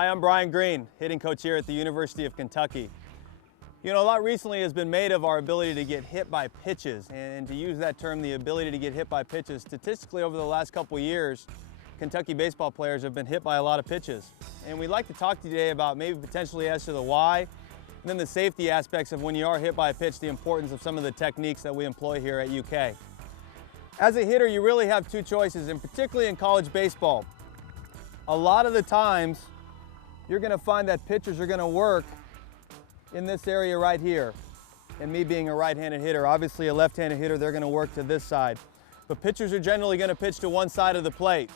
Hi, I'm Brian Green, hitting coach here at the University of Kentucky. You know, a lot recently has been made of our ability to get hit by pitches, and to use that term, the ability to get hit by pitches. Statistically, over the last couple of years, Kentucky baseball players have been hit by a lot of pitches. And we'd like to talk to you today about maybe potentially as to the why, and then the safety aspects of when you are hit by a pitch, the importance of some of the techniques that we employ here at UK. As a hitter, you really have two choices, and particularly in college baseball. A lot of the times, you're going to find that pitchers are going to work in this area right here. And me being a right-handed hitter, obviously a left-handed hitter, they're going to work to this side. But pitchers are generally going to pitch to one side of the plate.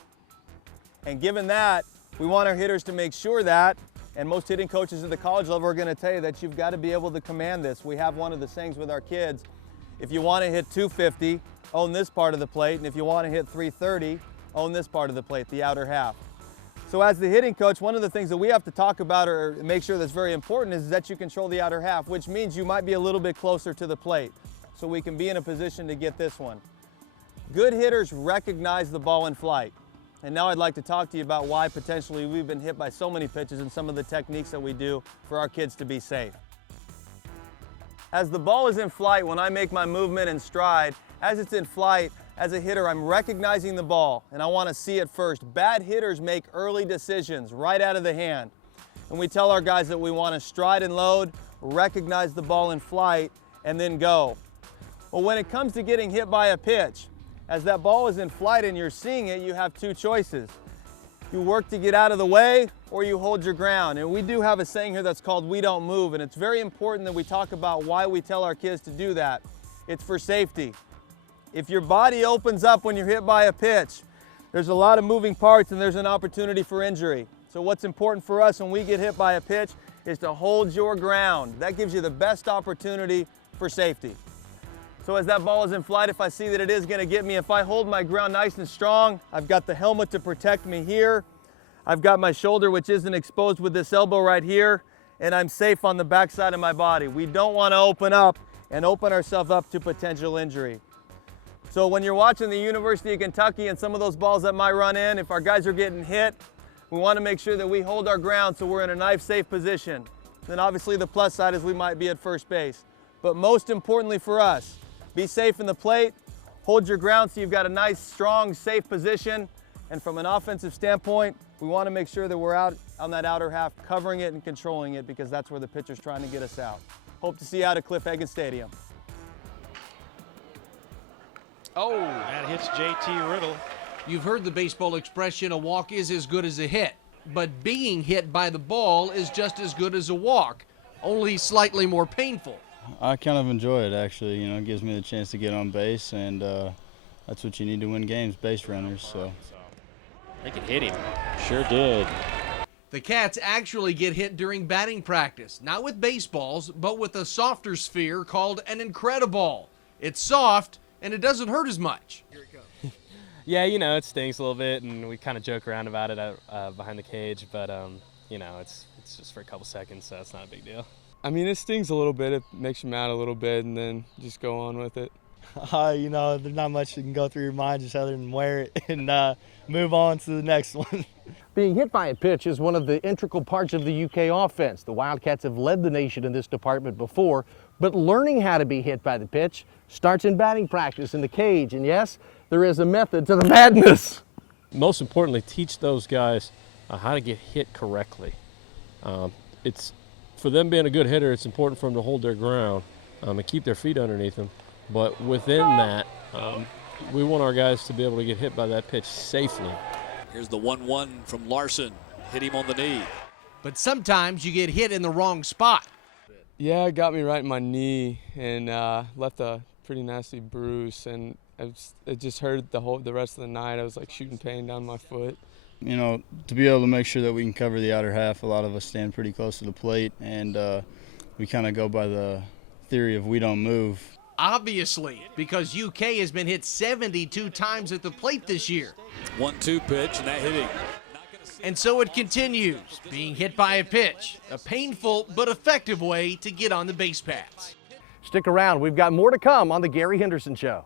And given that, we want our hitters to make sure that, and most hitting coaches at the college level are going to tell you that you've got to be able to command this. We have one of the sayings with our kids, if you want to hit 250, own this part of the plate, and if you want to hit 330, own this part of the plate, the outer half. So as the hitting coach, one of the things that we have to talk about or make sure that's very important is that you control the outer half, which means you might be a little bit closer to the plate so we can be in a position to get this one. Good hitters recognize the ball in flight. And now I'd like to talk to you about why potentially we've been hit by so many pitches and some of the techniques that we do for our kids to be safe. As the ball is in flight, when I make my movement and stride, as it's in flight, as a hitter, I'm recognizing the ball, and I want to see it first. Bad hitters make early decisions right out of the hand. And we tell our guys that we want to stride and load, recognize the ball in flight, and then go. Well, when it comes to getting hit by a pitch, as that ball is in flight and you're seeing it, you have two choices. You work to get out of the way, or you hold your ground. And we do have a saying here that's called "we don't move," and it's very important that we talk about why we tell our kids to do that. It's for safety. If your body opens up when you're hit by a pitch, there's a lot of moving parts and there's an opportunity for injury. So what's important for us when we get hit by a pitch is to hold your ground. That gives you the best opportunity for safety. So as that ball is in flight, if I see that it is going to get me, if I hold my ground nice and strong, I've got the helmet to protect me here. I've got my shoulder, which isn't exposed with this elbow right here, and I'm safe on the backside of my body. We don't want to open up and open ourselves up to potential injury. So when you're watching the University of Kentucky and some of those balls that might run in, if our guys are getting hit, we want to make sure that we hold our ground so we're in a nice, safe position. Then obviously the plus side is we might be at first base. But most importantly for us, be safe in the plate, hold your ground so you've got a nice, strong, safe position. And from an offensive standpoint, we want to make sure that we're out on that outer half, covering it and controlling it, because that's where the pitcher's trying to get us out. Hope to see you out at Cliff Hagan Stadium. Oh, that hits JT Riddle. You've heard the baseball expression, a walk is as good as a hit. But being hit by the ball is just as good as a walk, only slightly more painful. I kind of enjoy it, actually. You know, it gives me the chance to get on base, and that's what you need to win games, base runners. So I think it hit him. Sure did. The Cats actually get hit during batting practice, not with baseballs, but with a softer sphere called an Incrediball. It's soft, and it doesn't hurt as much. Yeah, you know, it stings a little bit, and we kind of joke around about it behind the cage, but, you know, it's just for a couple seconds, so it's not a big deal. I mean, it stings a little bit. It makes you mad a little bit, and then just go on with it. You know, there's not much that can go through your mind just other than wear it and move on to the next one. Being hit by a pitch is one of the integral parts of the UK offense. The Wildcats have led the nation in this department before, but learning how to be hit by the pitch starts in batting practice in the cage. And yes, there is a method to the madness. Most importantly, teach those guys how to get hit correctly. It's for them being a good hitter, it's important for them to hold their ground and keep their feet underneath them. But within that, we want our guys to be able to get hit by that pitch safely. Here's the 1-1 from Larson. Hit him on the knee. But sometimes you get hit in the wrong spot. Yeah, it got me right in my knee and left a pretty nasty bruise, and it just hurt the rest of the night. I was like shooting pain down my foot. You know, to be able to make sure that we can cover the outer half, a lot of us stand pretty close to the plate, and we kind of go by the theory of we don't move. Obviously, because UK has been hit 72 times at the plate this year. 1-2 pitch, and that hit him. And so it continues, being hit by a pitch, a painful but effective way to get on the base paths. Stick around, we've got more to come on The Gary Henderson Show.